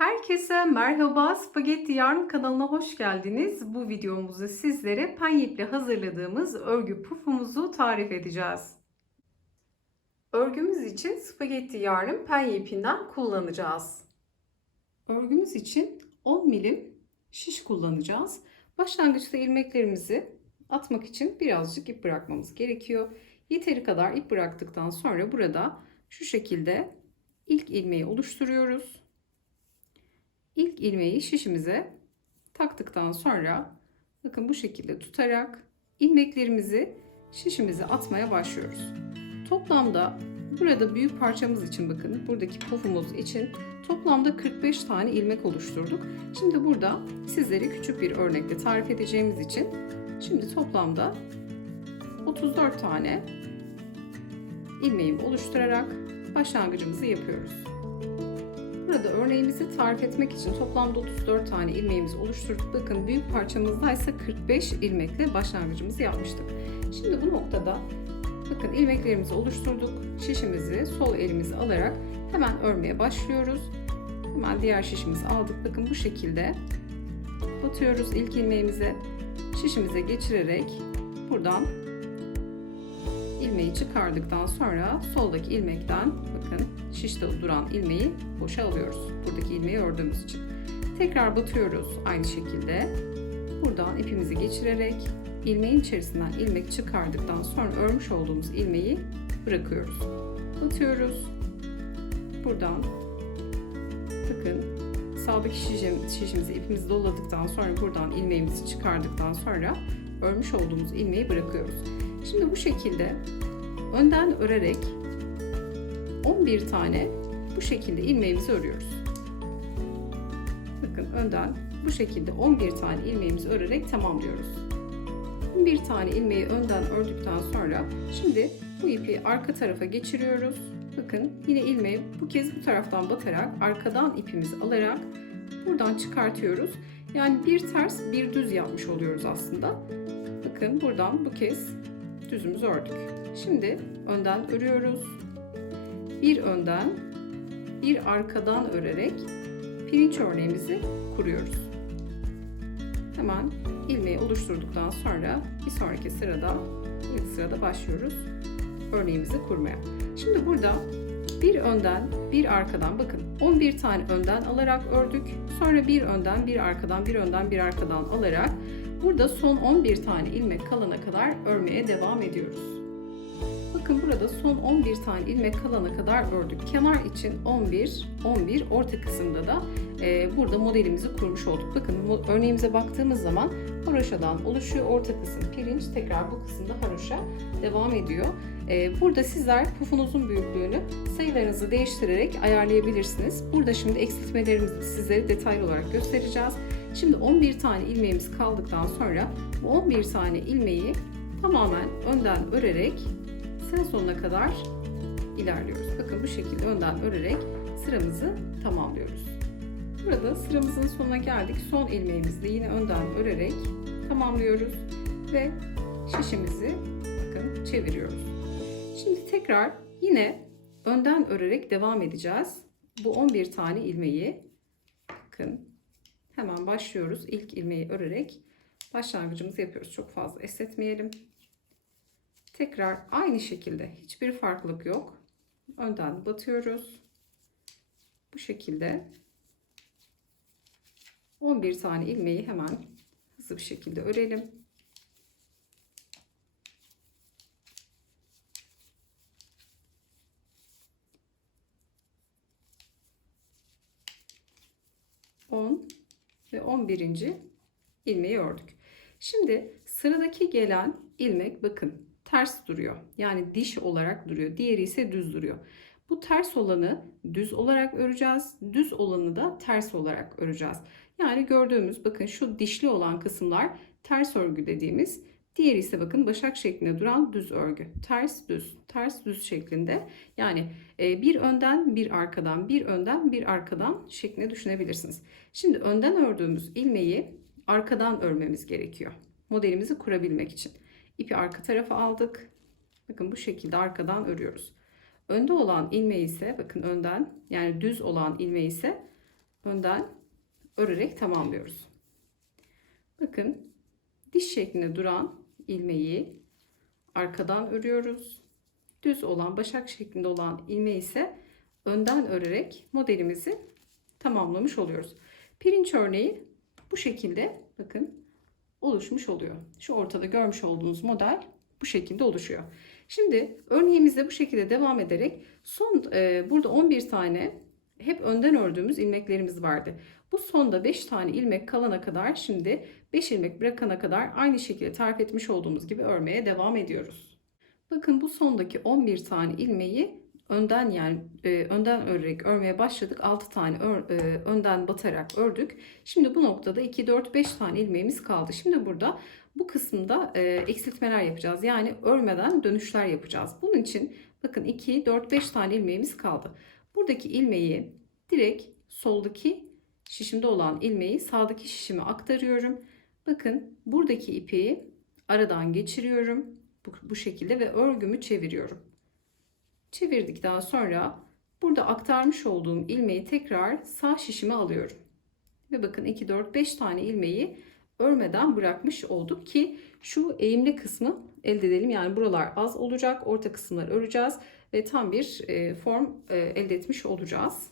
Herkese merhaba, Spagetti Yarn kanalına hoş geldiniz. Bu videomuzda sizlere penye iple hazırladığımız örgü pufumuzu tarif edeceğiz. Örgümüz için spagetti yarn penye ipinden kullanacağız. Örgümüz için 10 milim şiş kullanacağız. Başlangıçta ilmeklerimizi atmak için birazcık ip bırakmamız gerekiyor. Yeteri kadar ip bıraktıktan sonra burada şu şekilde ilk ilmeği oluşturuyoruz. İlk ilmeği şişimize taktıktan sonra bakın bu şekilde tutarak ilmeklerimizi şişimize atmaya başlıyoruz. Toplamda burada büyük parçamız için bakın buradaki pufumuz için toplamda 45 tane ilmek oluşturduk. Şimdi burada sizlere küçük bir örnekle tarif edeceğimiz için şimdi toplamda 34 tane ilmeğimi oluşturarak başlangıcımızı yapıyoruz. Burada örneğimizi tarif etmek için toplamda 34 tane ilmeğimizi oluşturduk. Bakın büyük parçamızda ise 45 ilmekle başlangıcımızı yapmıştık. Şimdi bu noktada bakın ilmeklerimizi oluşturduk. Şişimizi sol elimizi alarak hemen örmeye başlıyoruz. Hemen diğer şişimizi aldık. Bakın bu şekilde batıyoruz ilk ilmeğimize. Şişimize geçirerek buradan ilmeği çıkardıktan sonra soldaki ilmekten bakın şişte duran ilmeği boşa alıyoruz. Buradaki ilmeği ördüğümüz için. Tekrar batıyoruz aynı şekilde. Buradan ipimizi geçirerek ilmeğin içerisinden ilmek çıkardıktan sonra örmüş olduğumuz ilmeği bırakıyoruz. Batıyoruz. Buradan bakın sağdaki şişim, şişimizi ipimizi doladıktan sonra buradan ilmeğimizi çıkardıktan sonra örmüş olduğumuz ilmeği bırakıyoruz. Şimdi bu şekilde önden örerek 11 tane bu şekilde ilmeğimizi örüyoruz. Bakın önden bu şekilde 11 tane ilmeğimizi örerek tamamlıyoruz. 11 tane ilmeği önden ördükten sonra şimdi bu ipi arka tarafa geçiriyoruz. Bakın yine ilmeği bu kez bu taraftan batarak arkadan ipimizi alarak buradan çıkartıyoruz. Yani bir ters bir düz yapmış oluyoruz aslında. Bakın buradan bu kez düzümüzü ördük. Şimdi önden örüyoruz. Bir önden bir arkadan örerek pirinç örneğimizi kuruyoruz. Hemen ilmeği oluşturduktan sonra bir sonraki sırada ilk sırada başlıyoruz örneğimizi kurmaya. Şimdi burada bir önden bir arkadan bakın 11 tane önden alarak ördük. Sonra bir önden bir arkadan bir önden bir arkadan alarak burada son 11 tane ilmek kalana kadar örmeye devam ediyoruz. Bakın burada son 11 tane ilmek kalana kadar ördük. Kenar için 11, 11 orta kısımda da e, burada modelimizi kurmuş olduk. Bakın örneğimize baktığımız zaman haroşadan oluşuyor. Orta kısım pirinç, tekrar bu kısımda haroşa devam ediyor. E, burada sizler pufunuzun büyüklüğünü sayılarınızı değiştirerek ayarlayabilirsiniz. Burada şimdi eksiltmelerimizi sizlere detaylı olarak göstereceğiz. Şimdi 11 tane ilmeğimiz kaldıktan sonra bu 11 tane ilmeği tamamen önden örerek sıra sonuna kadar ilerliyoruz. Bakın bu şekilde önden örerek sıramızı tamamlıyoruz. Burada sıramızın sonuna geldik. Son ilmeğimizi yine önden örerek tamamlıyoruz ve şişimizi bakın çeviriyoruz. Şimdi tekrar yine önden örerek devam edeceğiz. Bu 11 tane ilmeği bakın hemen başlıyoruz. İlk ilmeği örerek başlangıcımızı yapıyoruz. Çok fazla esnetmeyelim. Tekrar aynı şekilde hiçbir farklılık yok. Önden batıyoruz. Bu şekilde 11 tane ilmeği hemen hızlı bir şekilde örelim. Ve 11. ilmeği ördük. Şimdi sıradaki gelen ilmek bakın ters duruyor. Yani diş olarak duruyor. Diğeri ise düz duruyor. Bu ters olanı düz olarak öreceğiz. Düz olanı da ters olarak öreceğiz. Yani gördüğümüz bakın şu dişli olan kısımlar ters örgü dediğimiz. Diğeri ise bakın başak şeklinde duran düz örgü. Ters düz, ters düz şeklinde. Yani e, bir önden bir arkadan, bir önden bir arkadan şeklinde düşünebilirsiniz. Şimdi önden ördüğümüz ilmeği arkadan örmemiz gerekiyor. Modelimizi kurabilmek için. İpi arka tarafa aldık. Bakın bu şekilde arkadan örüyoruz. Önde olan ilmeği ise bakın önden yani düz olan ilmeği ise önden örerek tamamlıyoruz. Bakın diş şeklinde duran ilmeği arkadan örüyoruz. Düz olan başak şeklinde olan ilmeği ise önden örerek modelimizi tamamlamış oluyoruz. Pirinç örneği bu şekilde bakın oluşmuş oluyor. Şu ortada görmüş olduğunuz model bu şekilde oluşuyor. Şimdi örneğimizde bu şekilde devam ederek son e, burada 11 tane hep önden ördüğümüz ilmeklerimiz vardı. Bu sonda 5 tane ilmek kalana kadar şimdi 5 ilmek bırakana kadar aynı şekilde tarif etmiş olduğumuz gibi örmeye devam ediyoruz. Bakın bu sondaki 11 tane ilmeği önden yani e, önden örerek örmeye başladık. 6 tane ör, e, önden batarak ördük. Şimdi bu noktada 2 4 5 tane ilmeğimiz kaldı. Şimdi burada bu kısımda e, eksiltmeler yapacağız. Yani örmeden dönüşler yapacağız. Bunun için bakın 2 4 5 tane ilmeğimiz kaldı. Buradaki ilmeği direkt soldaki şişimde olan ilmeği sağdaki şişime aktarıyorum. Bakın buradaki ipi aradan geçiriyorum. Bu, bu şekilde ve örgümü çeviriyorum. Çevirdikten sonra burada aktarmış olduğum ilmeği tekrar sağ şişime alıyorum. Ve bakın 2, 4, 5 tane ilmeği örmeden bırakmış olduk ki şu eğimli kısmı elde edelim. Yani buralar az olacak. Orta kısımları öreceğiz ve tam bir e, form e, elde etmiş olacağız.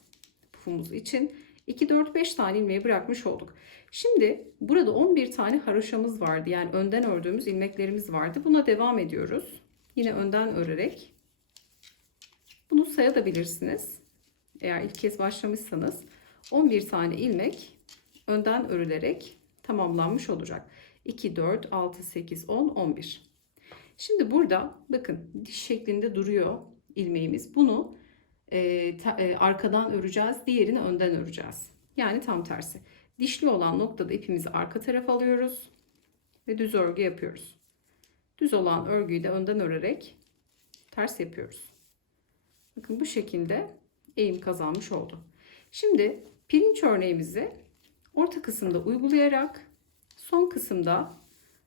Pufumuz için 2, 4, 5 tane ilmeği bırakmış olduk. Şimdi burada 11 tane haroşamız vardı. Yani önden ördüğümüz ilmeklerimiz vardı. Buna devam ediyoruz. Yine önden örerek. Bunu sayabilirsiniz. Eğer ilk kez başlamışsanız 11 tane ilmek önden örülerek tamamlanmış olacak. 2, 4, 6, 8, 10, 11. Şimdi burada bakın diş şeklinde duruyor ilmeğimiz. Bunu e, ta, e, arkadan öreceğiz. Diğerini önden öreceğiz. Yani tam tersi. Dişli olan noktada ipimizi arka tarafa alıyoruz. Ve düz örgü yapıyoruz. Düz olan örgüyü de önden örerek ters yapıyoruz. Bakın bu şekilde eğim kazanmış oldu. Şimdi pirinç örneğimizi orta kısımda uygulayarak son kısımda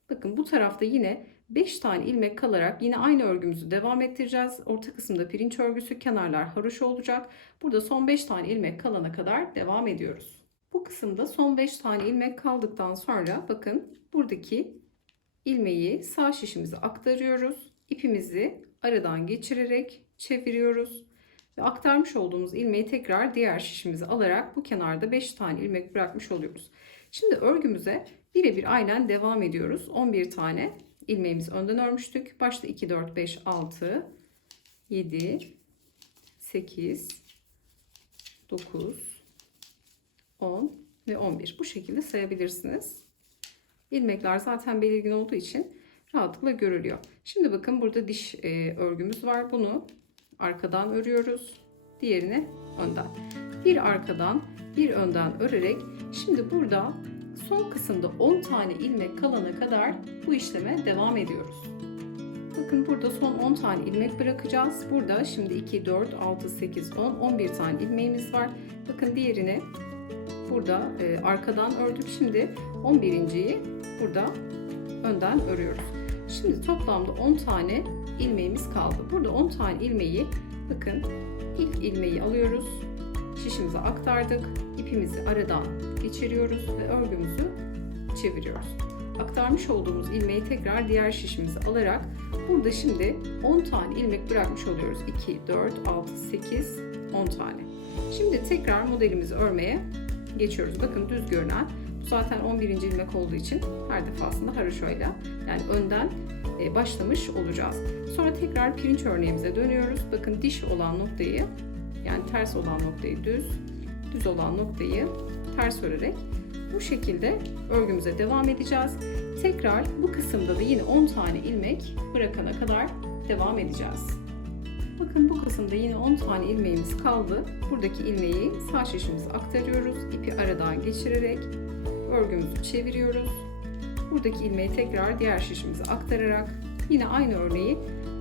bakın bu tarafta yine 5 tane ilmek kalarak yine aynı örgümüzü devam ettireceğiz. Orta kısımda pirinç örgüsü, kenarlar haroşa olacak. Burada son 5 tane ilmek kalana kadar devam ediyoruz. Bu kısımda son 5 tane ilmek kaldıktan sonra bakın buradaki ilmeği sağ şişimize aktarıyoruz. İpimizi aradan geçirerek çeviriyoruz. Ve aktarmış olduğumuz ilmeği tekrar diğer şişimize alarak bu kenarda 5 tane ilmek bırakmış oluyoruz. Şimdi örgümüze birebir aynen devam ediyoruz. 11 tane ilmeğimizi önden örmüştük. Başta 2, 4, 5, 6, 7, 8, 9, 10 ve 11. Bu şekilde sayabilirsiniz. İlmekler zaten belirgin olduğu için rahatlıkla görülüyor. Şimdi bakın burada diş e, örgümüz var. Bunu arkadan örüyoruz. Diğerini önden. Bir arkadan bir önden örerek şimdi burada son kısımda 10 tane ilmek kalana kadar bu işleme devam ediyoruz. Bakın burada son 10 tane ilmek bırakacağız. Burada şimdi 2, 4, 6, 8, 10, 11 tane ilmeğimiz var. Bakın diğerini burada e, arkadan ördük. Şimdi 11.yi burada önden örüyoruz. Şimdi toplamda 10 tane ilmeğimiz kaldı. Burada 10 tane ilmeği bakın ilk ilmeği alıyoruz. Şişimize aktardık. İpimizi aradan geçiriyoruz ve örgümüzü çeviriyoruz. Aktarmış olduğumuz ilmeği tekrar diğer şişimize alarak burada şimdi 10 tane ilmek bırakmış oluyoruz. 2, 4, 6, 8, 10 tane. Şimdi tekrar modelimizi örmeye geçiyoruz. Bakın düz görünen bu zaten 11. ilmek olduğu için her defasında haroşoyla yani önden başlamış olacağız. Sonra tekrar pirinç örneğimize dönüyoruz. Bakın diş olan noktayı yani ters olan noktayı düz, düz olan noktayı ters örerek bu şekilde örgümüze devam edeceğiz. Tekrar bu kısımda da yine 10 tane ilmek bırakana kadar devam edeceğiz. Bakın bu kısımda yine 10 tane ilmeğimiz kaldı. Buradaki ilmeği sağ şişimize aktarıyoruz. İpi aradan geçirerek örgümüzü çeviriyoruz. Buradaki ilmeği tekrar diğer şişimize aktararak yine aynı örneği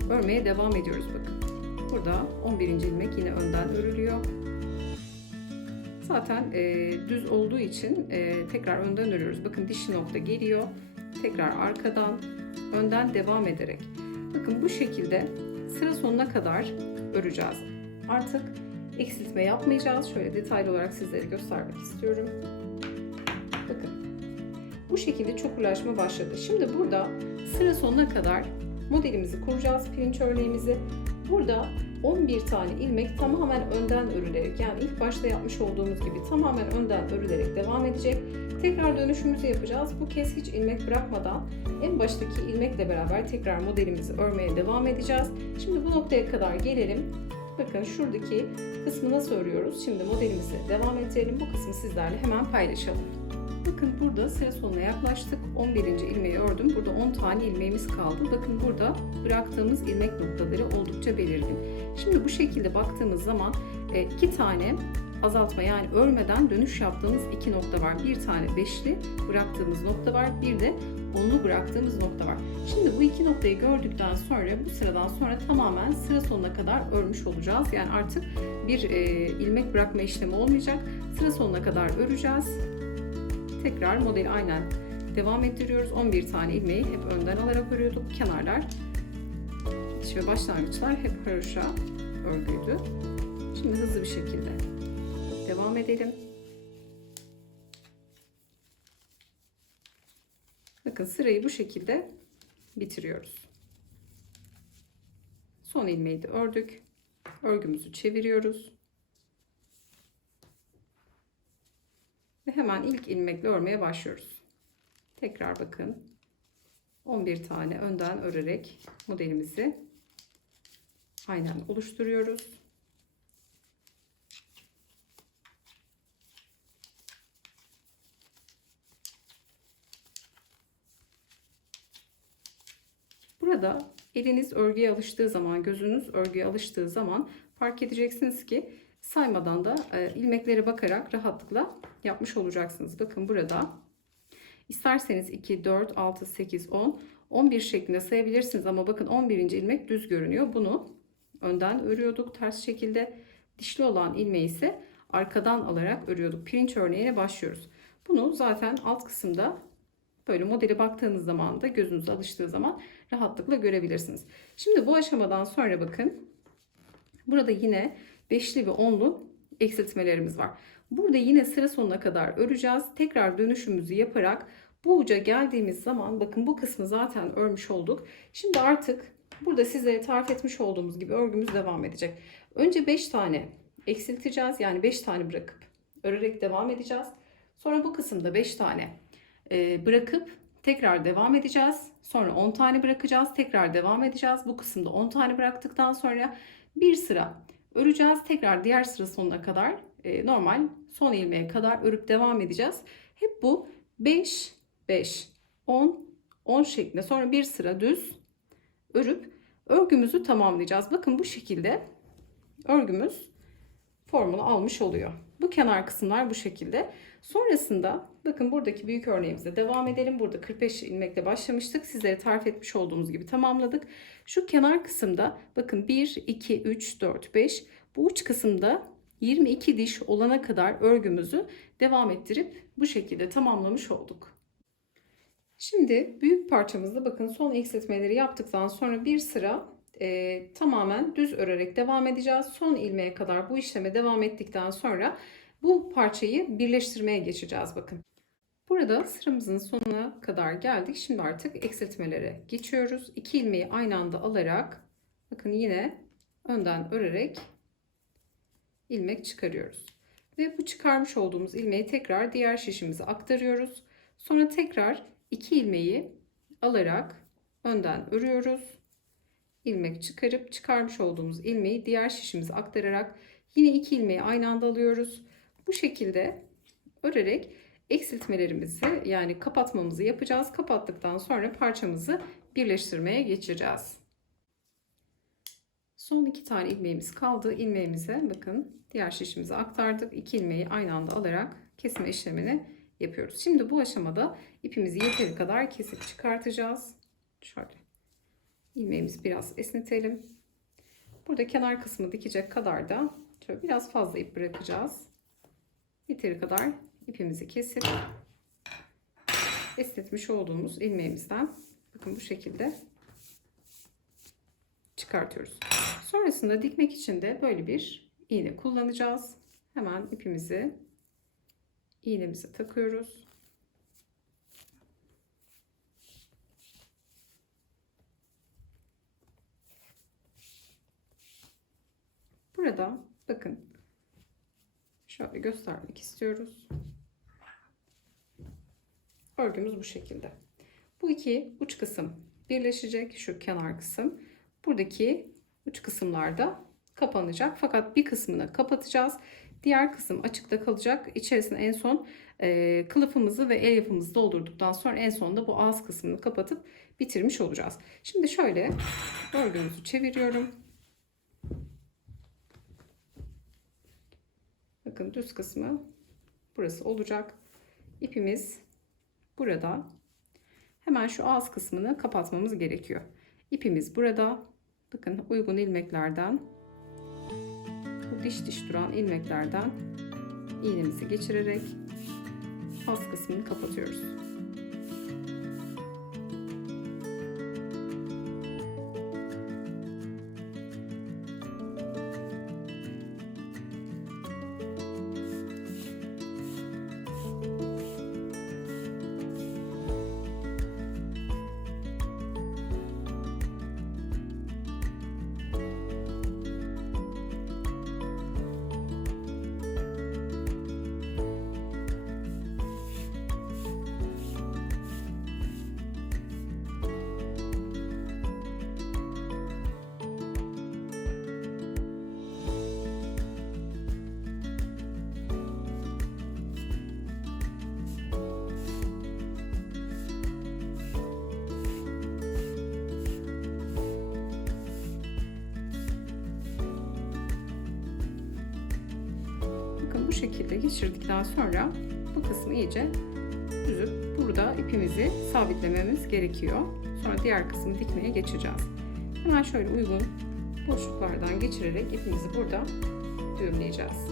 örmeye devam ediyoruz bakın. Burada 11. ilmek yine önden örülüyor. Zaten e, düz olduğu için e, tekrar önden örüyoruz. Bakın dişi nokta geliyor. Tekrar arkadan önden devam ederek. Bakın bu şekilde sıra sonuna kadar öreceğiz. Artık eksiltme yapmayacağız. Şöyle detaylı olarak sizlere göstermek istiyorum. Bakın. Bu şekilde çokurlaşma başladı. Şimdi burada sıra sonuna kadar modelimizi kuracağız. Pirinç örneğimizi. Burada 11 tane ilmek tamamen önden örülerek yani ilk başta yapmış olduğumuz gibi tamamen önden örülerek devam edecek. Tekrar dönüşümüzü yapacağız. Bu kez hiç ilmek bırakmadan en baştaki ilmekle beraber tekrar modelimizi örmeye devam edeceğiz. Şimdi bu noktaya kadar gelelim. Bakın şuradaki kısmı nasıl örüyoruz? Şimdi modelimizi devam ettirelim. Bu kısmı sizlerle hemen paylaşalım. Bakın burada sıra sonuna yaklaştık. 11. ilmeği ördüm. Burada 10 tane ilmeğimiz kaldı. Bakın burada bıraktığımız ilmek noktaları oldukça belirgin. Şimdi bu şekilde baktığımız zaman e, iki tane azaltma yani örmeden dönüş yaptığımız iki nokta var. Bir tane beşli bıraktığımız nokta var. Bir de onlu bıraktığımız nokta var. Şimdi bu iki noktayı gördükten sonra bu sıradan sonra tamamen sıra sonuna kadar örmüş olacağız. Yani artık bir e, ilmek bırakma işlemi olmayacak. Sıra sonuna kadar öreceğiz. Tekrar modeli aynen devam ettiriyoruz. 11 tane ilmeği hep önden alarak örüyorduk. Kenarlar bitiş ve başlangıçlar hep haroşa örgüydü. Şimdi hızlı bir şekilde devam edelim. Bakın sırayı bu şekilde bitiriyoruz. Son ilmeği de ördük. Örgümüzü çeviriyoruz. Ve hemen ilk ilmekle örmeye başlıyoruz. Tekrar bakın. 11 tane önden örerek modelimizi aynen oluşturuyoruz. Burada eliniz örgüye alıştığı zaman, gözünüz örgüye alıştığı zaman fark edeceksiniz ki saymadan da e, ilmeklere bakarak rahatlıkla yapmış olacaksınız. Bakın burada isterseniz 2, 4, 6, 8, 10, 11 şeklinde sayabilirsiniz ama bakın 11. ilmek düz görünüyor. Bunu önden örüyorduk ters şekilde. Dişli olan ilmeği ise arkadan alarak örüyorduk. Pirinç örneğine başlıyoruz. Bunu zaten alt kısımda böyle modeli baktığınız zaman da gözünüz alıştığı zaman rahatlıkla görebilirsiniz. Şimdi bu aşamadan sonra bakın burada yine beşli ve onlu eksiltmelerimiz var. Burada yine sıra sonuna kadar öreceğiz. Tekrar dönüşümüzü yaparak bu uca geldiğimiz zaman bakın bu kısmı zaten örmüş olduk. Şimdi artık burada sizlere tarif etmiş olduğumuz gibi örgümüz devam edecek. Önce 5 tane eksilteceğiz. Yani 5 tane bırakıp örerek devam edeceğiz. Sonra bu kısımda 5 tane e, bırakıp tekrar devam edeceğiz. Sonra 10 tane bırakacağız. Tekrar devam edeceğiz. Bu kısımda 10 tane bıraktıktan sonra bir sıra öreceğiz. Tekrar diğer sıra sonuna kadar e, normal son ilmeğe kadar örüp devam edeceğiz. Hep bu 5 5 10 10 şeklinde sonra bir sıra düz örüp örgümüzü tamamlayacağız. Bakın bu şekilde örgümüz formunu almış oluyor. Bu kenar kısımlar bu şekilde. Sonrasında bakın buradaki büyük örneğimize devam edelim. Burada 45 ilmekle başlamıştık. Sizlere tarif etmiş olduğumuz gibi tamamladık. Şu kenar kısımda bakın 1, 2, 3, 4, 5 bu uç kısımda 22 diş olana kadar örgümüzü devam ettirip bu şekilde tamamlamış olduk. Şimdi büyük parçamızda bakın son eksiltmeleri yaptıktan sonra bir sıra e, tamamen düz örerek devam edeceğiz. Son ilmeğe kadar bu işleme devam ettikten sonra bu parçayı birleştirmeye geçeceğiz bakın. Burada sıramızın sonuna kadar geldik. Şimdi artık eksiltmelere geçiyoruz. İki ilmeği aynı anda alarak bakın yine önden örerek ilmek çıkarıyoruz. Ve bu çıkarmış olduğumuz ilmeği tekrar diğer şişimize aktarıyoruz. Sonra tekrar iki ilmeği alarak önden örüyoruz. İlmek çıkarıp çıkarmış olduğumuz ilmeği diğer şişimize aktararak yine iki ilmeği aynı anda alıyoruz. Bu şekilde örerek eksiltmelerimizi yani kapatmamızı yapacağız. Kapattıktan sonra parçamızı birleştirmeye geçeceğiz. Son iki tane ilmeğimiz kaldı. İlmeğimize bakın diğer şişimize aktardık. İki ilmeği aynı anda alarak kesme işlemini yapıyoruz. Şimdi bu aşamada ipimizi yeteri kadar kesip çıkartacağız. Şöyle ilmeğimizi biraz esnetelim. Burada kenar kısmı dikecek kadar da şöyle biraz fazla ip bırakacağız. Yeteri kadar ipimizi kesip esnetmiş olduğumuz ilmeğimizden bakın bu şekilde çıkartıyoruz. Sonrasında dikmek için de böyle bir iğne kullanacağız. Hemen ipimizi iğnemize takıyoruz. Burada bakın şöyle göstermek istiyoruz. Örgümüz bu şekilde. Bu iki uç kısım birleşecek şu kenar kısım. Buradaki uç kısımlarda kapanacak. Fakat bir kısmını kapatacağız. Diğer kısım açıkta kalacak. İçerisine en son e, kılıfımızı ve el yapımızı doldurduktan sonra en sonunda bu ağız kısmını kapatıp bitirmiş olacağız. Şimdi şöyle örgümüzü çeviriyorum. Bakın düz kısmı burası olacak. İpimiz burada. Hemen şu ağız kısmını kapatmamız gerekiyor. İpimiz burada. Bakın uygun ilmeklerden bu diş diş duran ilmeklerden iğnemizi geçirerek ağız kısmını kapatıyoruz. Bu şekilde geçirdikten sonra bu kısmı iyice düzüp burada ipimizi sabitlememiz gerekiyor. Sonra diğer kısmı dikmeye geçeceğiz. Hemen şöyle uygun boşluklardan geçirerek ipimizi burada düğümleyeceğiz.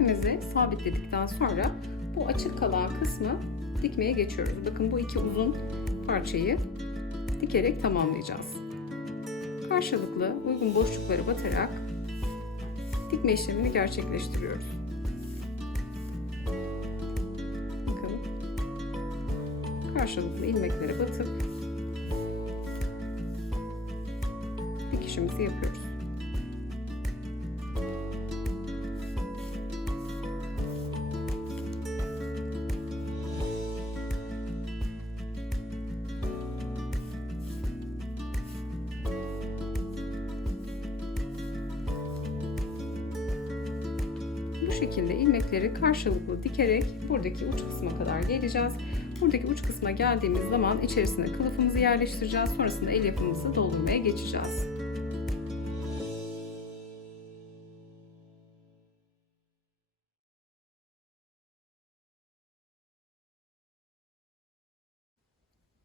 İpimizi sabitledikten sonra bu açık kalan kısmı dikmeye geçiyoruz. Bakın bu iki uzun parçayı dikerek tamamlayacağız. Karşılıklı uygun boşlukları batarak dikme işlemini gerçekleştiriyoruz. Bakın karşılıklı ilmeklere batıp dikişimizi yapıyoruz. Bu şekilde ilmekleri karşılıklı dikerek buradaki uç kısma kadar geleceğiz. Buradaki uç kısma geldiğimiz zaman içerisine kılıfımızı yerleştireceğiz. Sonrasında el yapımızı doldurmaya geçeceğiz.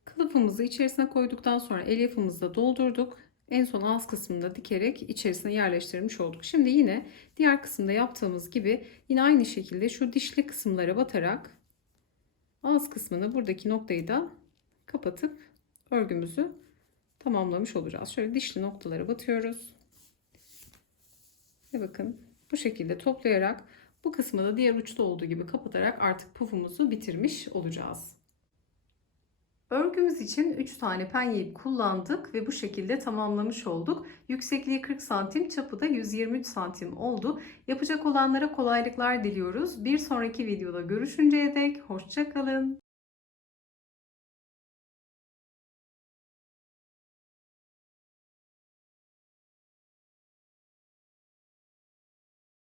Kılıfımızı içerisine koyduktan sonra el yapımızı da doldurduk. En son ağız kısmında dikerek içerisine yerleştirmiş olduk. Şimdi yine diğer kısımda yaptığımız gibi yine aynı şekilde şu dişli kısımlara batarak ağız kısmını buradaki noktayı da kapatıp örgümüzü tamamlamış olacağız. Şöyle dişli noktalara batıyoruz. Ve bakın bu şekilde toplayarak bu kısmı da diğer uçta olduğu gibi kapatarak artık pufumuzu bitirmiş olacağız. Örgümüz için 3 tane penye ip kullandık ve bu şekilde tamamlamış olduk. Yüksekliği 40 santim, çapı da 123 santim oldu. Yapacak olanlara kolaylıklar diliyoruz. Bir sonraki videoda görüşünceye dek hoşçakalın.